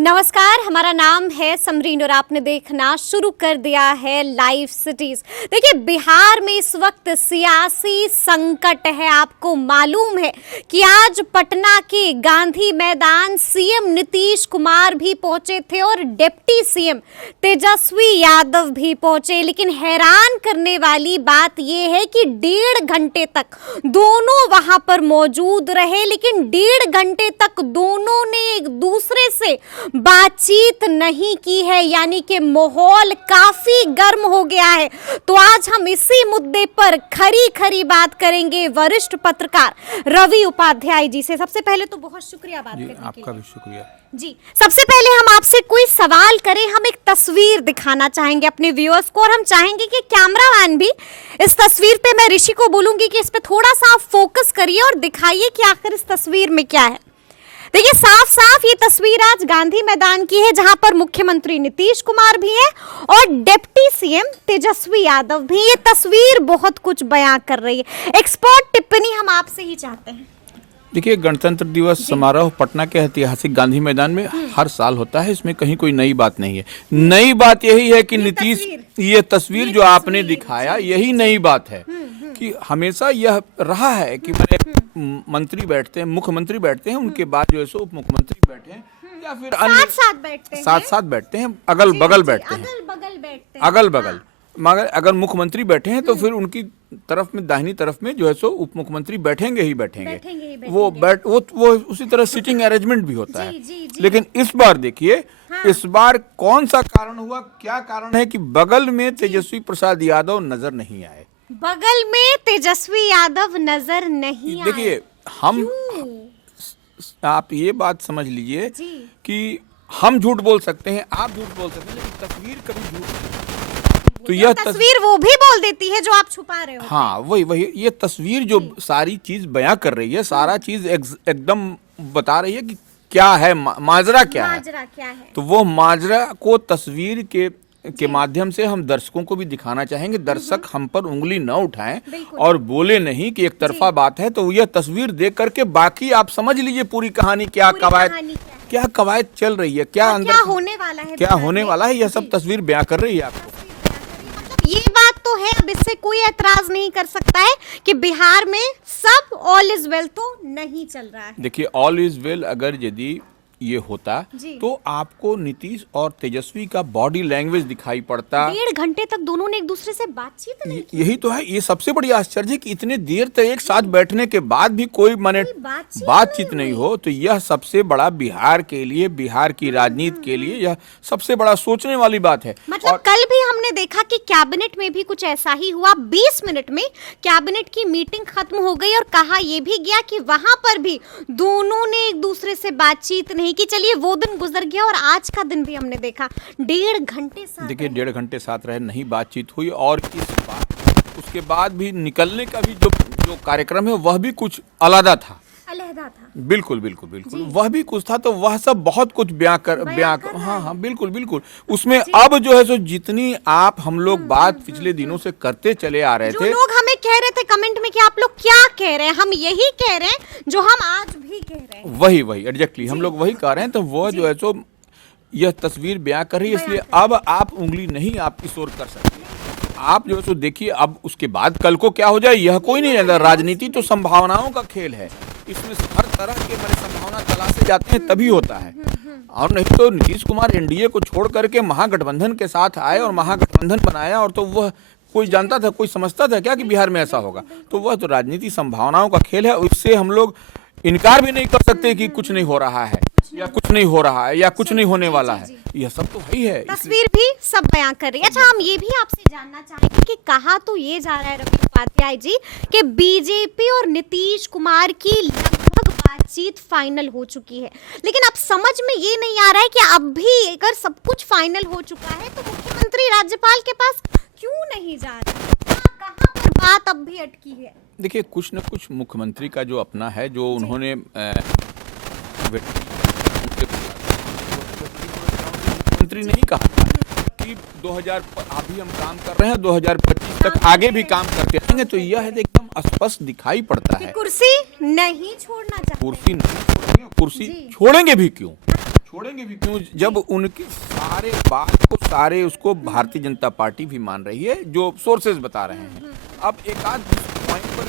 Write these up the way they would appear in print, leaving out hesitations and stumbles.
नमस्कार, हमारा नाम है समरीन और आपने देखना शुरू कर दिया है लाइव सिटीज। देखिए, बिहार में इस वक्त सियासी संकट है। आपको मालूम है कि आज पटना के गांधी मैदान सीएम नीतीश कुमार भी पहुंचे थे और डिप्टी सीएम तेजस्वी यादव भी पहुंचे। लेकिन हैरान करने वाली बात यह है कि 1.5 घंटे तक दोनों वहां पर मौजूद रहे, लेकिन 1.5 घंटे तक दोनों ने एक दूसरे से बातचीत नहीं की है, यानी कि माहौल काफी गर्म हो गया है। तो आज हम इसी मुद्दे पर खरी खरी बात करेंगे वरिष्ठ पत्रकार रवि उपाध्याय जी से। सबसे पहले तो बहुत शुक्रिया बात करने के लिए। आपका भी शुक्रिया जी। सबसे पहले हम आपसे कोई सवाल करें, हम एक तस्वीर दिखाना चाहेंगे अपने व्यूअर्स को और हम चाहेंगे कि कैमरामैन भी इस तस्वीर पे, मैं ऋषि को बोलूंगी कि इस पे थोड़ा सा आप फोकस करिए और दिखाइए कि आखिर इस तस्वीर में क्या है। देखिए, साफ साफ ये तस्वीर आज गांधी मैदान की है, जहां पर मुख्यमंत्री नीतीश कुमार भी हैं और डिप्टी सीएम तेजस्वी यादव भी। ये तस्वीर बहुत कुछ बयां कर रही है। एक्सपर्ट टिप्पणी हम आपसे ही चाहते हैं। देखिए, गणतंत्र दिवस समारोह पटना के ऐतिहासिक गांधी मैदान में हर साल होता है। इसमें कहीं कोई नई बात नहीं है। नई बात यही है कि नीतीश, ये तस्वीर जो आपने दिखाया, यही नई बात है कि हमेशा यह रहा है कि मंत्री बैठते हैं, मुख्यमंत्री बैठते हैं, उनके बाद जो है सो उप मुख्यमंत्री बैठे हैं या फिर अन्य साथ बैठते हैं, अगल बगल बैठते हैं, अगल बगल। मगर अगर मुख्यमंत्री बैठे हैं तो फिर उनकी तरफ में, दाहिनी तरफ में जो है सो उप मुख्यमंत्री बैठेंगे ही बैठेंगे। वो उसी तरह सीटिंग अरेंजमेंट भी होता है। लेकिन इस बार देखिए, इस बार कौन सा कारण हुआ, क्या कारण है कि बगल में तेजस्वी प्रसाद यादव नजर नहीं आए। बगल में तेजस्वी यादव नजर नहीं आए। देखिए, आप ये बात समझ लीजिए कि हम झूठ बोल सकते हैं, आप झूठ बोल सकते हैं, लेकिन तस्वीर कभी झूठ नहीं। तो यह तस्वीर वो भी बोल देती है जो आप छुपा रहे हो। हाँ, वही ये तस्वीर जो सारी चीज बयां कर रही है, सारा चीज एकदम बता रही है कि क्या है, माजरा क्या है। तो वो माजरा को तस्वीर के माध्यम से हम दर्शकों को भी दिखाना चाहेंगे। दर्शक हम पर उंगली न उठाएं और बोले नहीं कि एक तरफा बात है। तो यह तस्वीर देख करके बाकी आप समझ लीजिए पूरी कहानी, क्या कवायद चल रही है, क्या अंदर क्या होने वाला है, यह सब तस्वीर बयां कर रही है आपको। ये बात तो है, अब इससे कोई ऐतराज नहीं कर सकता है कि बिहार में सब ऑल इज वेल तो नहीं चल रहा है। देखिए, ऑल इज वेल अगर यदि ये होता तो आपको नीतीश और तेजस्वी का बॉडी लैंग्वेज दिखाई पड़ता। 1.5 घंटे तक दोनों ने एक दूसरे से बातचीत नहीं की। यही तो है, ये सबसे बड़ी आश्चर्य है कि इतने देर तक एक साथ बैठने के बाद भी कोई बातचीत नहीं हो। तो यह सबसे बड़ा बिहार के लिए, बिहार की राजनीति के लिए यह सबसे बड़ा सोचने वाली बात है। मतलब कल भी हमने देखा कि कैबिनेट में भी कुछ ऐसा ही हुआ। 20 मिनट में कैबिनेट की मीटिंग खत्म हो गई और कहा यह भी गया कि वहां पर भी दोनों ने एक दूसरे से बातचीत नहीं कि चलिए वो दिन गुजर गया और आज का दिन भी हमने देखा 1.5 घंटे साथ। देखिए, 1.5 घंटे साथ रहे, नहीं बातचीत हुई और उसके बाद भी निकलने का भी जो कार्यक्रम है वह भी कुछ अलग था। बिल्कुल वह भी कुछ था। तो वह सब बहुत कुछ बयां हाँ, बिल्कुल उसमें अब जो है सो जितनी आप हम लोग बात पिछले दिनों से करते चले आ रहे थे, लोग हमें कह रहे थे कमेंट में कि आप लोग क्या कह रहे हैं, हम यही कह रहे हैं जो हम आज भी कह रहे हैं। वही एग्जैक्टली हम लोग वही कह रहे हैं। तो वह जो है सो यह तस्वीर बयां कर रही है, इसलिए अब आप उंगली नहीं आप इस ओर कर सकते। आप जो है सो देखिए, अब उसके बाद कल को क्या हो जाए यह कोई नहीं जानता। राजनीति तो संभावनाओं का खेल है, इसमें हर तरह के संभावना तलाशे जाते हैं तभी होता है। और नहीं तो नीतीश कुमार एनडीए को छोड़ करके महागठबंधन के साथ आए और महागठबंधन बनाया, और तो वह कोई जानता था, कोई समझता था क्या कि बिहार में ऐसा होगा। तो वह तो राजनीति संभावनाओं का खेल है, उससे हम लोग इनकार भी नहीं कर सकते कि कुछ नहीं हो रहा है या कुछ नहीं हो रहा है या कुछ नहीं होने वाला है। यह सब तो वही है, तस्वीर भी सब बयां कर रही है। अच्छा, हम ये भी आपसे जानना चाहेंगे कि कहा तो ये जा रहा है रवि उपाध्याय जी कि बीजेपी और नीतीश कुमार की लगभग बातचीत फाइनल हो चुकी है, लेकिन अब समझ में ये नहीं आ रहा है कि अब भी अगर सब कुछ फाइनल हो चुका है तो मुख्यमंत्री राज्यपाल के पास क्यों नहीं जा रहे, कहाँ पर बात अब भी अटकी है। देखिए, कुछ न कुछ मुख्यमंत्री का जो अपना है, जो उन्होंने मुख्यमंत्री नहीं कहा कि 2000 अभी हम काम कर रहे हैं, 2025 तक आगे भी काम करते रहेंगे। तो यह एकदम स्पष्ट दिखाई पड़ता है। कुर्सी नहीं छोड़ना चाहते। कुर्सी नहीं छोड़ेंगे, कुर्सी छोड़ेंगे भी क्यों, छोड़ेंगे भी क्यों जब उनके सारे बात को सारे उसको भारतीय जनता पार्टी भी मान रही है, जो सोर्सेज बता रहे हैं। अब एक आध पॉइंट पर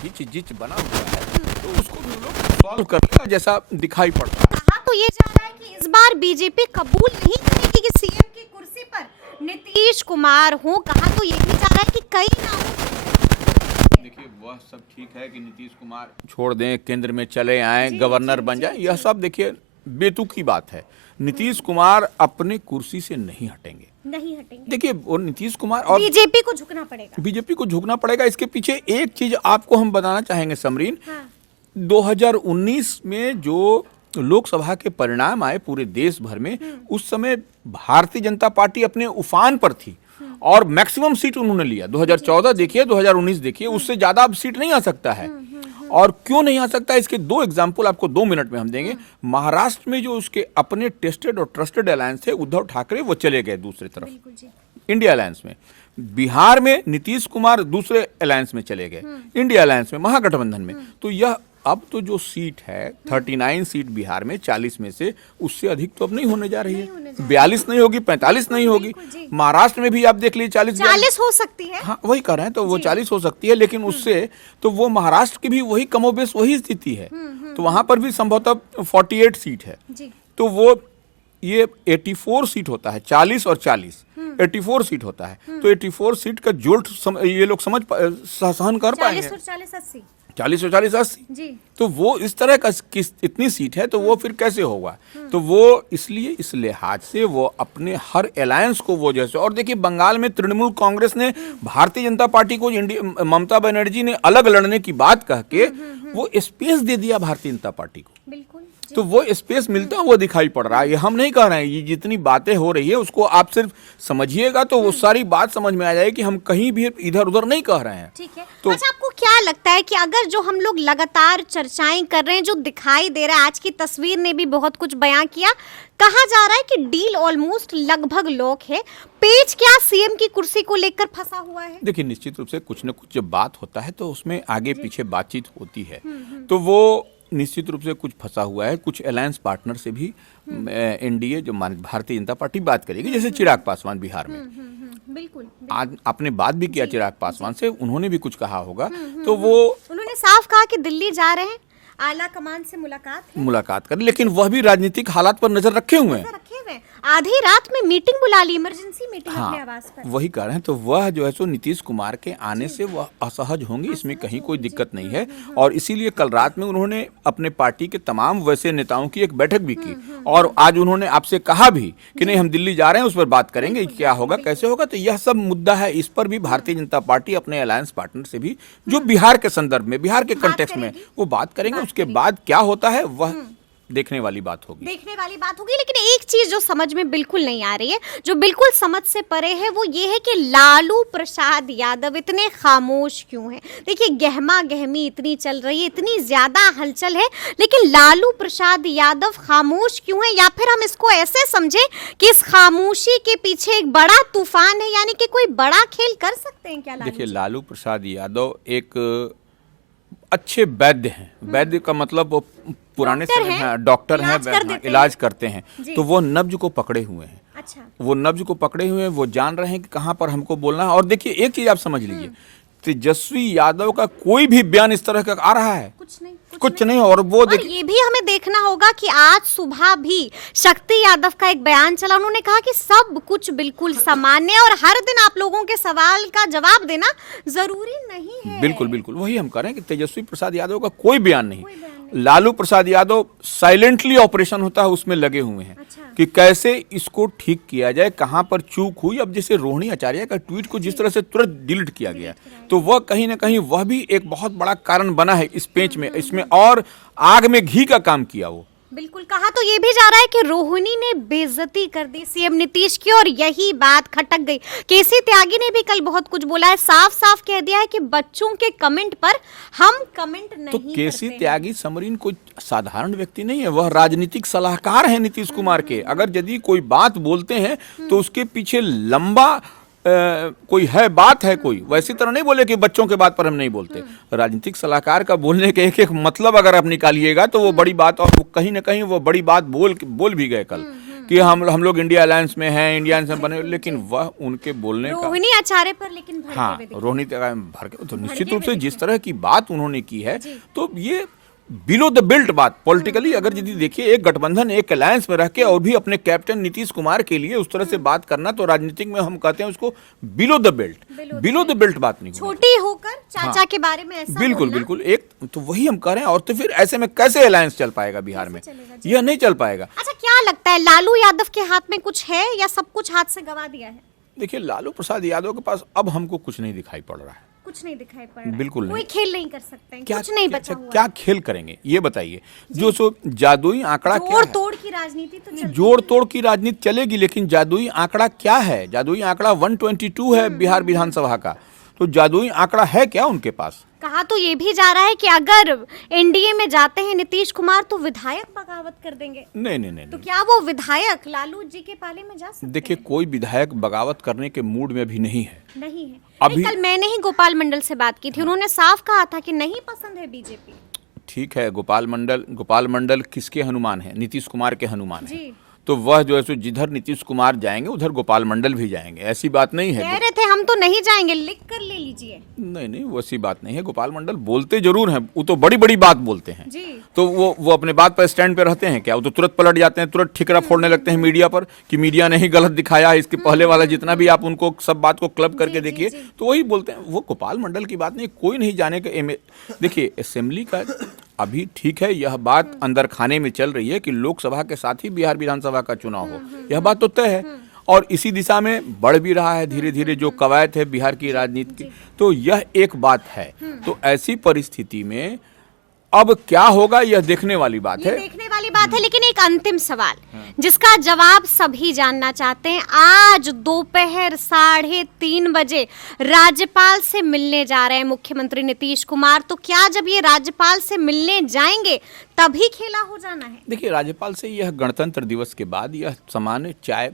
हिच जिच बना हुआ है तो उसको भी लोग सॉल्व कर लेगा जैसा दिखाई पड़ता है। कहा तो ये जा रहा है कि इस बार बीजेपी कबूल नहीं करेगी कि सीएम की कुर्सी पर नीतीश कुमार हो। कहा तो ये भी जा रहा है कि कई ना हो। देखिए वह सब ठीक है कि नीतीश कुमार छोड़ दें, केंद्र में चले आए, गवर्नर बन जाए, यह सब देखिए बेतुकी बात है। नीतीश कुमार अपने कुर्सी से नहीं हटेंगे। देखिए वो नीतीश कुमार और बीजेपी को झुकना पड़ेगा। बीजेपी को झुकना पड़ेगा। इसके पीछे एक चीज आपको हम बताना चाहेंगे समरीन, हाँ। 2019 में जो लोकसभा के परिणाम आए पूरे देश भर में, उस समय भारतीय जनता पार्टी अपने उफान पर थी और मैक्सिमम सीट उन्होंने लिया। 2014 देखिए, 2019 देखिए, उससे ज्यादा अब सीट नहीं आ सकता है। और क्यों नहीं आ सकता, इसके दो एग्जाम्पल आपको 2 मिनट में हम देंगे। महाराष्ट्र में जो उसके अपने टेस्टेड और ट्रस्टेड अलायंस थे, उद्धव ठाकरे, वो चले गए दूसरी तरफ इंडिया अलायंस में। बिहार में नीतीश कुमार दूसरे अलायंस में चले गए, इंडिया अलायंस में, महागठबंधन में। तो यह अब तो जो सीट है 39 सीट बिहार में, 40 में से उससे अधिक तो अब नहीं होने जा रही है। 42 नहीं होगी, 45 नहीं होगी। महाराष्ट्र में भी आप देख लीजिए 40 हो सकती है। हाँ वही कर रहे हैं, तो वो 40 हो सकती है, लेकिन उससे तो वो महाराष्ट्र की भी वही कमोबेश वही स्थिति है। तो वहां पर भी संभवतः 48 सीट है। तो वो ये 84 सीट होता है, 40 और 40 84 सीट होता है। तो 84 सीट का जोल्ट ये लोग सहन कर पाएंगे। 40 और 40 80 40 और 40 80 जी। तो वो इस तरह का इतनी सीट है, तो वो फिर कैसे होगा। तो वो इसलिए इस लिहाज से वो अपने हर अलायंस को वो जैसे, और देखिए बंगाल में तृणमूल कांग्रेस ने भारतीय जनता पार्टी को, ममता बनर्जी ने अलग लड़ने की बात कह के वो स्पेस दे दिया भारतीय जनता पार्टी को। बिल्कुल। तो वो स्पेस मिलता हुआ दिखाई पड़ रहा है। ये हम नहीं कह रहे हैं, ये जितनी बातें हो रही है उसको आप सिर्फ समझिएगा तो वो सारी बात समझ में आ जाएगी कि हम कहीं भी इधर उधर नहीं कह रहे हैं। ठीक है। तो अच्छा, आपको क्या लगता है कि अगर जो हम लोग लगातार चर्चाएं कर रहे हैं, जो दिखाई दे रहा है, आज की तस्वीर ने भी बहुत कुछ बयां किया, कहा जा रहा है कि डील ऑलमोस्ट लगभग लॉक है, पेच क्या सीएम की कुर्सी को लेकर फंसा हुआ है? देखिए निश्चित रूप से कुछ न कुछ जब बात होता है तो उसमें आगे पीछे बातचीत होती है। तो वो निश्चित रूप से कुछ फंसा हुआ है। कुछ अलायंस पार्टनर से भी एनडीए जो भारतीय जनता पार्टी बात करेगी, जैसे चिराग पासवान बिहार में। बिल्कुल। आज आपने बात भी किया चिराग पासवान से, उन्होंने भी कुछ कहा होगा। तो वो उन्होंने साफ कहा कि दिल्ली जा रहे हैं, आला कमान से मुलाकात कर, लेकिन वह भी राजनीतिक हालात पर नजर रखे हुए हैं। आधी रात में मीटिंग बुला ली, इमरजेंसी मीटिंग हाँ, अपने आवास पर। वही कह रहे हैं। तो वह जो है सो नीतीश कुमार के आने से वह असहज होंगे, इसमें कहीं कोई दिक्कत नहीं है। और इसीलिए कल रात में उन्होंने अपने पार्टी के तमाम वैसे नेताओं की एक बैठक भी की, और आज उन्होंने आपसे कहा भी कि नहीं हम दिल्ली जा रहे हैं, उस पर बात करेंगे, क्या होगा कैसे होगा। तो यह सब मुद्दा है, इस पर भी भारतीय जनता पार्टी अपने अलायंस पार्टनर से भी, जो बिहार के संदर्भ में, बिहार के कंटेक्स्ट में, वो बात करेंगे। उसके बाद क्या होता है वह देखने वाली बात होगी। लेकिन एक चीज जो समझ में बिल्कुल नहीं आ रही है, जो बिल्कुल समझ से परे है, वो ये है कि लालू प्रसाद यादव इतने खामोश क्यों हैं। देखिए गहमा गहमी इतनी चल रही है, इतनी ज्यादा हलचल है, लेकिन लालू प्रसाद यादव खामोश क्यों है? या फिर हम इसको ऐसे समझें कि इस खामोशी के पीछे एक बड़ा तूफान है, यानी कि कोई बड़ा खेल कर सकते हैं क्या? देखिए लालू प्रसाद यादव एक अच्छे वैद्य हैं। वैद्य का मतलब वो पुराने समय में डॉक्टर हैं, इलाज करते हैं। तो वो नब्ज को पकड़े हुए हैं। अच्छा। वो नब्ज को पकड़े हुए हैं, वो जान रहे हैं कि कहाँ पर हमको बोलना है। और देखिए एक चीज आप समझ लीजिए, तेजस्वी यादव का कोई भी बयान इस तरह का आ रहा है, कुछ नहीं। और वो और ये भी हमें देखना होगा कि आज सुबह भी शक्ति यादव का एक बयान चला, उन्होंने कहा कि सब कुछ बिल्कुल सामान्य है और हर दिन आप लोगों के सवाल का जवाब देना जरूरी नहीं है। बिल्कुल वही हम कह रहे हैं कि तेजस्वी प्रसाद यादव का कोई बयान नहीं। लालू प्रसाद यादव साइलेंटली ऑपरेशन होता है उसमें लगे हुए हैं। अच्छा। कि कैसे इसको ठीक किया जाए, कहां पर चूक हुई। अब जैसे रोहिणी आचार्य का ट्वीट को जिस तरह से तुरंत डिलीट किया गया, तो वह कहीं ना कहीं वह भी एक बहुत बड़ा कारण बना है इस पेच में, इसमें और आग में घी का काम किया वो। बिल्कुल। कहा तो ये भी जा रहा है कि रोहिणी ने बेइज्जती कर दी सीएम नीतीश की, और यही बात खटक गई। केसी त्यागी ने भी कल बहुत कुछ बोला है, साफ साफ कह दिया है कि बच्चों के कमेंट पर हम कमेंट नहीं तो केसी त्यागी समरीन कोई साधारण व्यक्ति नहीं है, वह राजनीतिक सलाहकार है नीतीश कुमार के। अगर यदि कोई बात बोलते हैं तो उसके पीछे लंबा कोई है बात है कोई, वैसी तरह नहीं बोले कि बच्चों के बात पर हम नहीं बोलते। राजनीतिक सलाहकार का बोलने के एक एक मतलब अगर आप निकालिएगा तो वो बड़ी बात, और वो कहीं ना कहीं वो बड़ी बात बोल भी गए कल कि हम लोग इंडिया अलायंस में हैं, इंडिया से बने, लेकिन वह उनके बोलने का रोहिणी आचार्य पर लेकिन भड़के हाँ हुए दिखे। रोहिणी भर के तो निश्चित रूप से जिस तरह की बात उन्होंने की है, तो ये बिलो द बेल्ट बात पॉलिटिकली अगर यदि देखिए, एक गठबंधन एक अलायंस में रह के और भी अपने कैप्टन नीतीश कुमार के लिए उस तरह से बात करना, तो राजनीतिक में हम कहते हैं उसको बिलो द बेल्ट बात नहीं होगी। छोटी होकर चाचा के बारे में ऐसा बिल्कुल बोलना। बिल्कुल, एक तो वही हम कह रहे हैं। और तो फिर ऐसे में कैसे अलायंस चल पाएगा बिहार में? यह नहीं चल पाएगा। अच्छा, क्या लगता है लालू यादव के हाथ में कुछ है या सब कुछ हाथ से गवा दिया है? देखिए, लालू प्रसाद यादव के पास अब हमको कुछ नहीं दिखाई पड़ रहा है। कुछ नहीं दिखाई पड़ रहा है। बिल्कुल कोई नहीं। खेल नहीं कर सकते हैं, क्या कुछ नहीं बचा हुआ। क्या खेल करेंगे ये बताइए? जो सो जादुई आंकड़ा क्या जोड़ है? तोड़ की राजनीति तो चलती जोड़ तोड़ की राजनीति चलेगी, लेकिन जादुई आंकड़ा क्या है? जादुई आंकड़ा 122 है बिहार विधानसभा का। तो जादुई आंकड़ा है क्या उनके पास? कहा तो ये भी जा रहा है कि अगर एनडीए में जाते हैं नीतीश कुमार तो विधायक बगावत कर देंगे। नहीं। तो क्या वो विधायक लालू जी के पाले में जा सकते देखिए, कोई विधायक बगावत करने के मूड में भी नहीं है। नहीं है। अभी- कल मैंने ही गोपाल मंडल से बात की थी, उन्होंने साफ कहा था कि नहीं पसंद है बीजेपी। ठीक है, गोपाल मंडल किसके हनुमान है? नीतीश कुमार के हनुमान है। जी। तो वह जो है सो जिधर नीतीश कुमार जाएंगे उधर गोपाल मंडल भी जाएंगे, ऐसी बात नहीं है। कह रहे थे हम तो नहीं जाएंगे, लिख कर ले लीजिए। नहीं, वैसी बात नहीं है। गोपाल मंडल बोलते जरूर हैं, वो तो बड़ी बड़ी बात बोलते हैं। जी। तो वो अपने बात पर स्टैंड पे रहते हैं क्या? वो तो तुरंत पलट जाते हैं, तुरंत ठिकरा फोड़ने लगते हैं मीडिया पर कि मीडिया ने ही गलत दिखाया। इसके पहले वाला जितना भी आप उनको सब बात को क्लब करके देखिए, तो वही बोलते हैं। वो गोपाल मंडल की बात नहीं, कोई नहीं जाने का। देखिए, असेंबली का अभी ठीक है, यह बात अंदर खाने में चल रही है कि लोकसभा के साथ ही बिहार विधानसभा का चुनाव हो, यह बात तो तय है। और इसी दिशा में बढ़ भी रहा है धीरे धीरे जो कवायद है बिहार की राजनीति की। तो यह एक बात है। तो ऐसी परिस्थिति में अब क्या होगा, यह देखने वाली बात ये है। देखने वाली बात है। लेकिन एक अंतिम सवाल जिसका जवाब सभी जानना चाहते हैं। आज दोपहर 3:30 बजे राज्यपाल से मिलने जा रहे हैं मुख्यमंत्री नीतीश कुमार। तो क्या जब ये राज्यपाल से मिलने जाएंगे तभी खेला हो जाना है? देखिए, राज्यपाल से यह गणतंत्र दिवस के बाद यह सामान्य चाय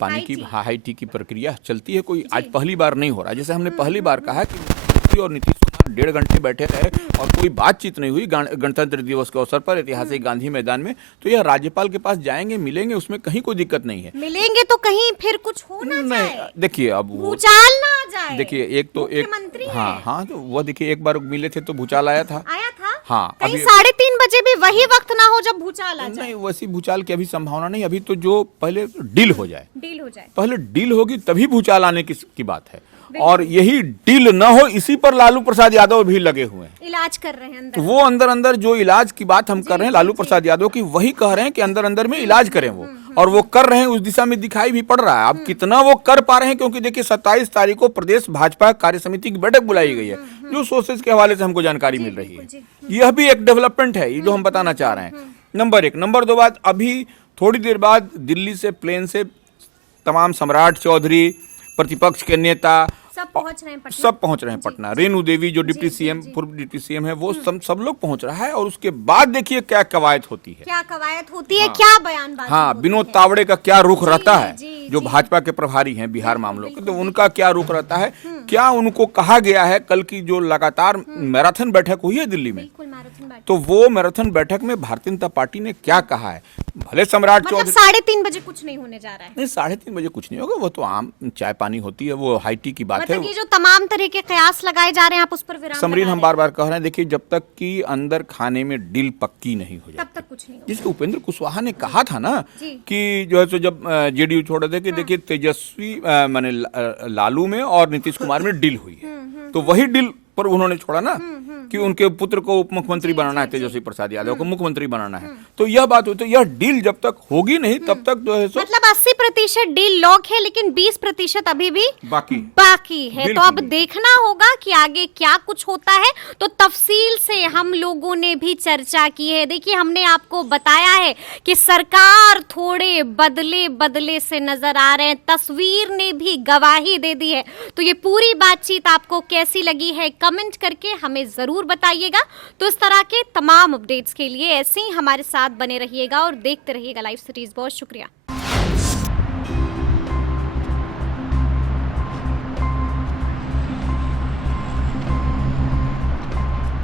पानी की हाई टी की प्रक्रिया चलती है। कोई आज पहली बार नहीं हो रहा। जैसे हमने पहली बार कहा कि मुख्यमंत्री और नीतीश कुमार 1.5 घंटे बैठे रहे और कोई बातचीत नहीं हुई गणतंत्र दिवस के अवसर पर ऐतिहासिक गांधी मैदान में। तो यह राज्यपाल के पास जाएंगे, मिलेंगे, उसमें कहीं कोई दिक्कत नहीं है। मिलेंगे तो कहीं फिर कुछ हो ना नहीं, जाए, देखिए अब वो भूचाल ना आ जाए। देखिए, एक तो एक मुख्यमंत्री हाँ, तो वह देखिए एक बार मिले थे तो भूचाल आया था। हाँ, कहीं अभी 3:30 बजे भी वही वक्त ना हो जब भूचाल आ जाए। नहीं, वैसी भूचाल की अभी संभावना नहीं। अभी तो जो पहले डील हो जाए, पहले डील होगी तभी भूचाल आने की बात है। और यही डील न हो, इसी पर लालू प्रसाद यादव भी लगे हुए हैं, इलाज कर रहे हैं अंदर। वो अंदर जो इलाज की बात हम कर रहे हैं लालू प्रसाद यादव की, वही कह रहे हैं कि अंदर में इलाज करें वो। और वो कर रहे हैं, उस दिशा में दिखाई भी पड़ रहा है। अब कितना वो कर पा रहे हैं, क्योंकि देखिए 27 तारीख को प्रदेश भाजपा कार्य समिति की बैठक बुलाई गई है, जो सोर्सेज के हवाले से हमको जानकारी मिल रही है। यह भी एक डेवलपमेंट है, ये जो हम बताना चाह रहे हैं। नंबर 1। नंबर 2 बात, अभी थोड़ी देर बाद दिल्ली से प्लेन से तमाम सम्राट चौधरी, प्रतिपक्ष के नेता सब पहुंच रहे हैं पटना। रेणु देवी जो डिप्टी सीएम, पूर्व डिप्टी सीएम है, वो सब लोग पहुंच रहा है। और उसके बाद देखिए क्या कवायद होती है, क्या बयानबाजी। हाँ, विनोद तावड़े का क्या रुख रहता है, जो भाजपा के प्रभारी हैं बिहार मामलों के, तो उनका क्या रुख रहता है। क्या उनको कहा गया है, कल की जो लगातार मैराथन बैठक हुई है दिल्ली में, तो वो मैराथन बैठक में भारतीय जनता पार्टी ने क्या कहा है। भले सम्राट चौधरी 3:30 बजे कुछ नहीं होने जा रहा है। नहीं, 3:30 बजे कुछ नहीं होगा, वो तो आम चाय पानी होती है, वो हाई टी की बात है। ये जो तमाम तरह के कयास लगाए जा रहे हैं, आप उस पर विराम समरीन, हम बार बार कह रहे हैं, देखिए जब तक कि अंदर खाने में डील पक्की नहीं हो जाती तब तक कुछ नहीं होगा। जिसे उपेंद्र कुशवाहा ने कहा था ना कि जो है सो जब जेडीयू छोड़ दे कि देखिए तेजस्वी माने लालू में और नीतीश कुमार में डील हुई है, तो वही डील पर उन्होंने छोड़ा ना कि उनके पुत्र को उप मुख्यमंत्री बनाना है, तेजस्वी प्रसाद यादव को मुख्यमंत्री बनाना है। तो यह बात होती है, यह डील जब तक होगी नहीं तब तक जो है सो मतलब 80% डील लॉक है, लेकिन 20% अभी भी बाकी है। तो अब देखना होगा कि आगे क्या कुछ होता है। तो तफसील से हम लोगों ने भी चर्चा की है। देखिए, हमने आपको बताया है कि सरकार थोड़े बदले से नजर आ रहे हैं, तस्वीर ने भी गवाही दे दी है। तो ये पूरी बातचीत आपको कैसी लगी है, कमेंट करके हमें जरूर बताइएगा। तो इस तरह के तमाम अपडेट्स के लिए ऐसे ही हमारे साथ बने रहिएगा और देखते रहिएगा लाइव सिटीज। बहुत शुक्रिया।